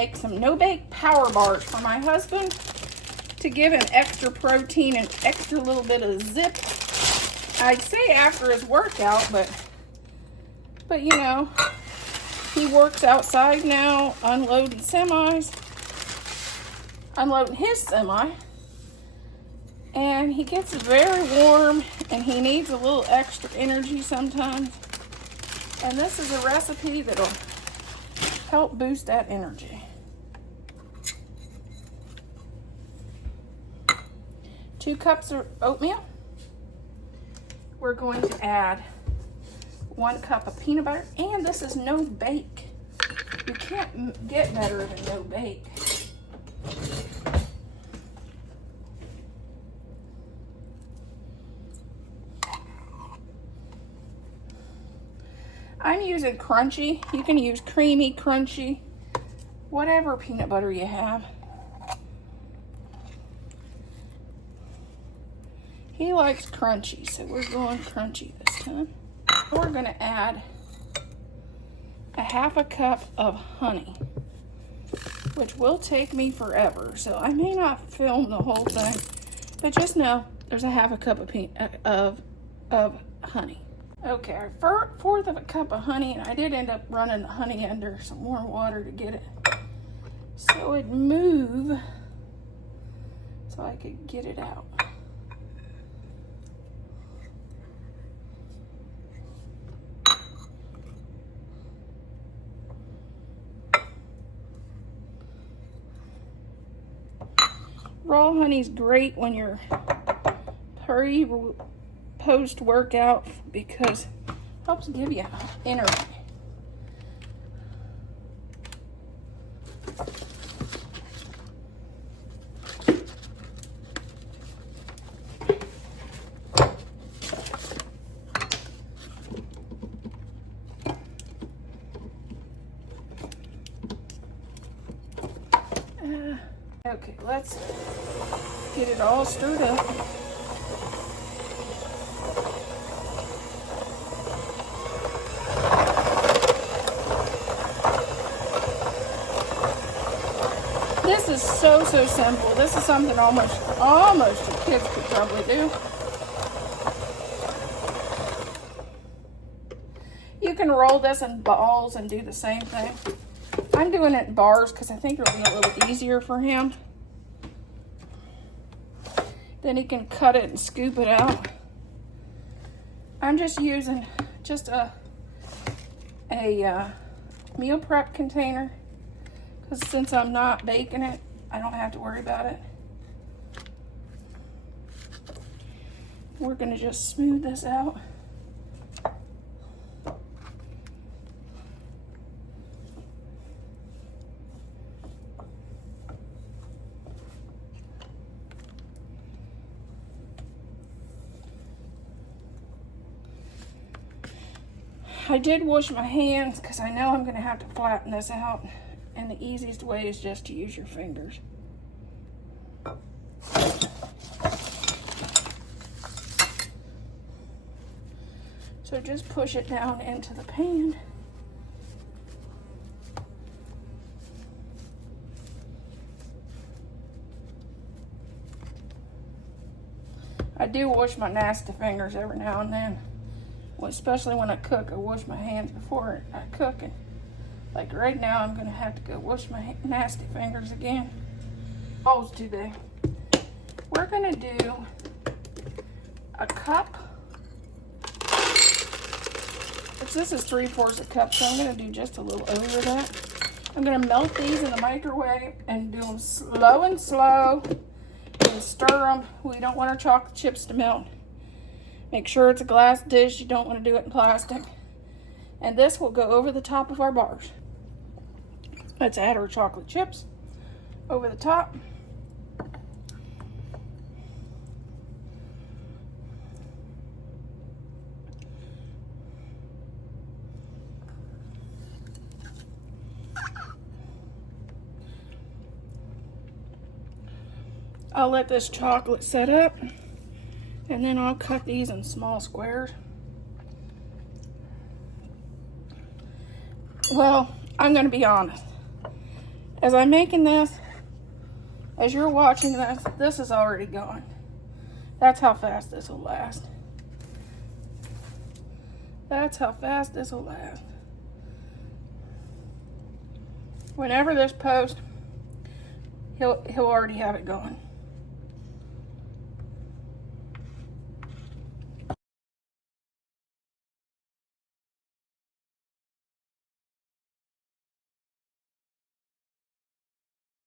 make some no-bake power bars for my husband to give him extra protein and extra little bit of zip. I'd say after his workout, but you know, he works outside now, unloading his semi, and he gets very warm and he needs a little extra energy sometimes. And this is a recipe that'll help boost that energy. 2 cups of oatmeal. We're going to add 1 cup of peanut butter, and this is no bake. You can't get better than no bake. I'm using crunchy. You can use creamy, crunchy, whatever peanut butter you have. He likes crunchy, so we're going crunchy this time. We're gonna add a 1/2 cup of honey, which will take me forever, so I may not film the whole thing, but just know there's a 1/2 cup of honey. Okay, 1/4 of a cup of honey, and I did end up running the honey under some warm water to get it so it'd move, so I could get it out. Raw honey's great when you're post-workout because it helps give you energy. Okay, let's get it all stirred up. This is so simple. This is something almost your kids could probably do. You can roll this in balls and do the same thing. I'm doing it in bars because I think it'll be a little easier for him. Then he can cut it and scoop it out. I'm just using a meal prep container because since I'm not baking it, I don't have to worry about it. We're gonna just smooth this out. I did wash my hands because I know I'm going to have to flatten this out, and the easiest way is just to use your fingers. So just push it down into the pan. I do wash my nasty fingers every now and then. Well, especially when I cook, I wash my hands before I cook. And like right now, I'm gonna have to go wash my nasty fingers again. Bowls today. We're gonna do a cup. This is 3/4 a cup, so I'm gonna do just a little over that. I'm gonna melt these in the microwave and do them slow and slow and stir them. We don't want our chocolate chips to melt. Make sure it's a glass dish. You don't want to do it in plastic. And this will go over the top of our bars. Let's add our chocolate chips over the top. I'll let this chocolate set up. And then I'll cut these in small squares. Well, I'm going to be honest. As I'm making this, as you're watching this, this is already gone. That's how fast this will last. That's how fast this will last. Whenever this posts, he'll already have it going.